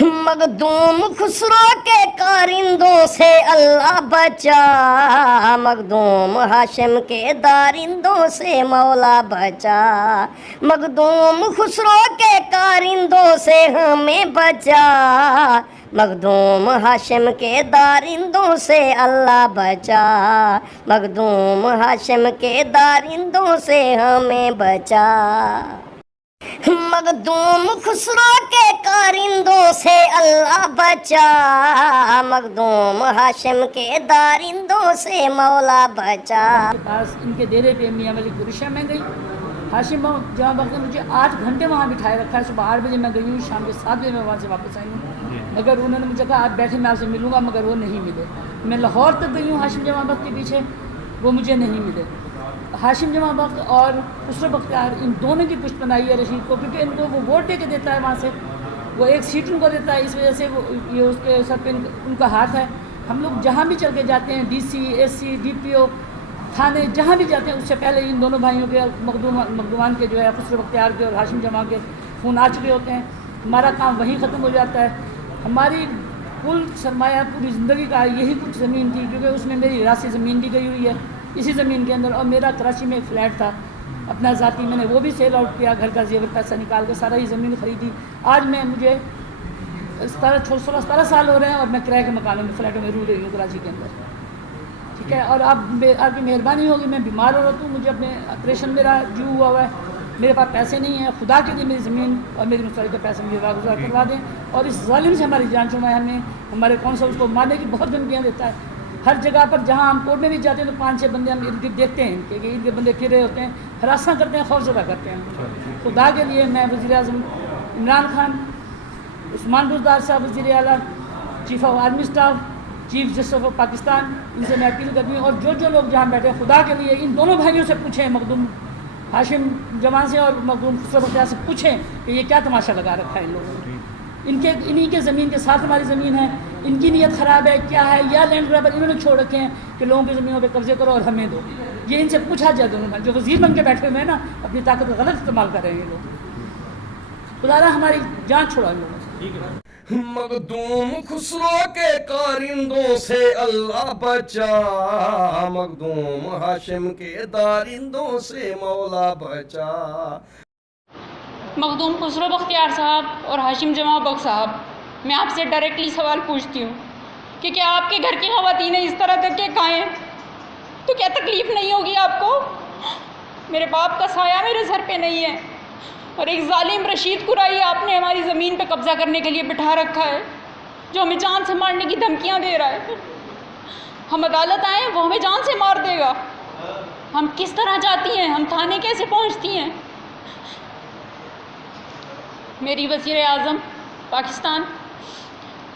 مخدوم خسرو کے کارندوں سے اللہ بچا، مخدوم ہاشم کے دارندوں سے مولا بچا، مخدوم خسرو کے کارندوں سے ہمیں بچا، مخدوم ہاشم کے دارندوں سے اللہ بچا، مخدوم ہاشم کے دارندوں سے ہمیں بچا، مخدوم خسرو کے کارندوں سے اللہ بچا، مخدوم ہاشم کے دارندوں سے مولا بچا۔ کے پاس ان کے ڈیرے پہ میاں ولی گلشن میں گئی، ہاشم جہاں وقت نے مجھے 8 گھنٹے وہاں بٹھائے رکھا ہے، صبح 8 بجے میں گئی ہوں، شام کے 7 بجے میں وہاں سے واپس آئی ہوں، مگر انہوں نے مجھے کہا آپ بیٹھے میں آپ سے ملوں گا، مگر وہ نہیں ملے۔ میں لاہور تک گئی ہوں ہاشم جمع بخت کے پیچھے، وہ مجھے نہیں ملے۔ ہاشم جمع بخت اور خسرو بختیار ان دونوں کی پشت بنائی ہے رشید کو، کیونکہ ان کو وہ ووٹ دے کے دیتا ہے وہاں سے، وہ ایک سیٹ ان کو دیتا ہے، اس وجہ سے وہ یہ اس کے سر پہ ان کا ہاتھ ہے۔ ہم لوگ جہاں بھی چل کے جاتے ہیں، D C, S C, D P O, تھانے، جہاں بھی جاتے ہیں، اس سے پہلے ان دونوں بھائیوں کے مخدومان کے جو ہے خسرو بختیار کے اور ہاشم جمع کے فون آ چکے ہوتے ہیں، ہمارا کام وہیں ختم ہو جاتا ہے۔ ہماری کل سرمایہ پوری زندگی کا یہی کچھ زمین تھی، کیونکہ اس میں میری راسی زمین بھی گئی ہوئی ہے اسی زمین کے اندر، اور میرا کراچی میں ایک فلیٹ تھا اپنا ذاتی، میں نے وہ بھی سیل آؤٹ کیا، گھر کا زیور پیسہ نکال کے سارا ہی زمین خریدی۔ آج مجھے 17 سال ہو رہے ہیں اور میں کرائے کے مکانوں میں فلیٹوں میں رہ رہی ہوں کراچی کے اندر، ٹھیک ہے۔ اور آپ کی مہربانی ہوگی، میں بیمار ہو رہا ہوں، مجھے اپنے آپریشن میرا ہوا ہے، میرے پاس پیسے نہیں ہیں، خدا کے لیے میری زمین اور میری مستحق کے پیسے مجھے واگزار کروا دیں، اور اس ظالم سے ہماری جان چھڑائیں۔ ہمیں ہمارے کونسل اس کو مارنے کی بہت دھمکیاں دیتا ہے، ہر جگہ پر جہاں ہم کورٹ میں بھی جاتے ہیں تو 5-6 بندے ہم ارد گرد دیکھتے ہیں کہ ان کے بندے پھر رہے ہوتے ہیں، ہراساں کرتے ہیں، خوفزدہ کرتے ہیں۔ خدا کے لیے میں وزیر اعظم عمران خان، عثمان بزدار صاحب وزیر اعلیٰ، chief of army staff, chief justice of Pakistan, ان سے میں اپیل کرتی ہوں، اور جو لوگ جہاں بیٹھے ہیں، خدا کے لیے ان دونوں بھائیوں سے پوچھیں، مخدوم ہاشم جمع سے اور مخدوم خسرو بختیار سے پوچھیں کہ یہ کیا تماشا لگا رکھا ہے ان لوگوں نے۔ انہی کے زمین کے ساتھ ہماری زمین ہے، ان کی نیت خراب ہے کیا ہے، یا لینڈ گرابر انہوں نے چھوڑ رکھے ہیں کہ لوگوں کی زمینوں پہ قبضے کرو اور ہمیں دو۔ یہ ان سے پوچھا جائے، دونوں جو وزیر بن کے بیٹھے ہوئے ہیں نا، اپنی طاقت کا غلط استعمال کر رہے ہیں یہ لوگ، خدا را ہماری جان چھوڑا ان لوگوں سے۔ مخدوم خسرو کے کارندوں سے اللہ بچا، مخدوم ہاشم کے دارندوں سے مولا بچا۔ مخدوم خسرو بختیار صاحب اور ہاشم جمع بخت صاحب، میں آپ سے ڈائریکٹلی سوال پوچھتی ہوں کہ کیا آپ کے گھر کی خواتینیں اس طرح کر کے کھائیں تو کیا تکلیف نہیں ہوگی آپ کو؟ میرے باپ کا سایہ میرے سر پہ نہیں ہے، اور ایک ظالم رشید قرائی آپ نے ہماری زمین پہ قبضہ کرنے کے لیے بٹھا رکھا ہے، جو ہمیں جان سے مارنے کی دھمکیاں دے رہا ہے۔ ہم عدالت آئیں، وہ ہمیں جان سے مار دے گا۔ ہم کس طرح جاتی ہیں، ہم تھانے کیسے پہنچتی ہیں؟ میری وزیر اعظم پاکستان،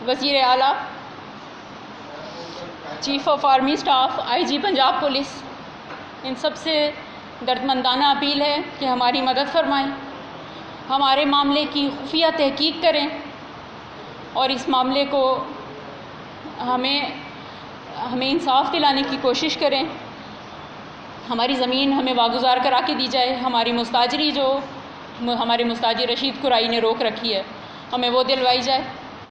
وزیر اعلیٰ، chief of army staff, I G Punjab police, ان سب سے دردمندانہ اپیل ہے کہ ہماری مدد فرمائیں، ہمارے معاملے کی خفیہ تحقیق کریں، اور اس معاملے کو ہمیں انصاف دلانے کی کوشش کریں۔ ہماری زمین ہمیں واگزار کرا کے دی جائے، ہماری مستاجری جو ہمارے مستاجر رشید قرائی نے روک رکھی ہے، ہمیں وہ دلوائی جائے۔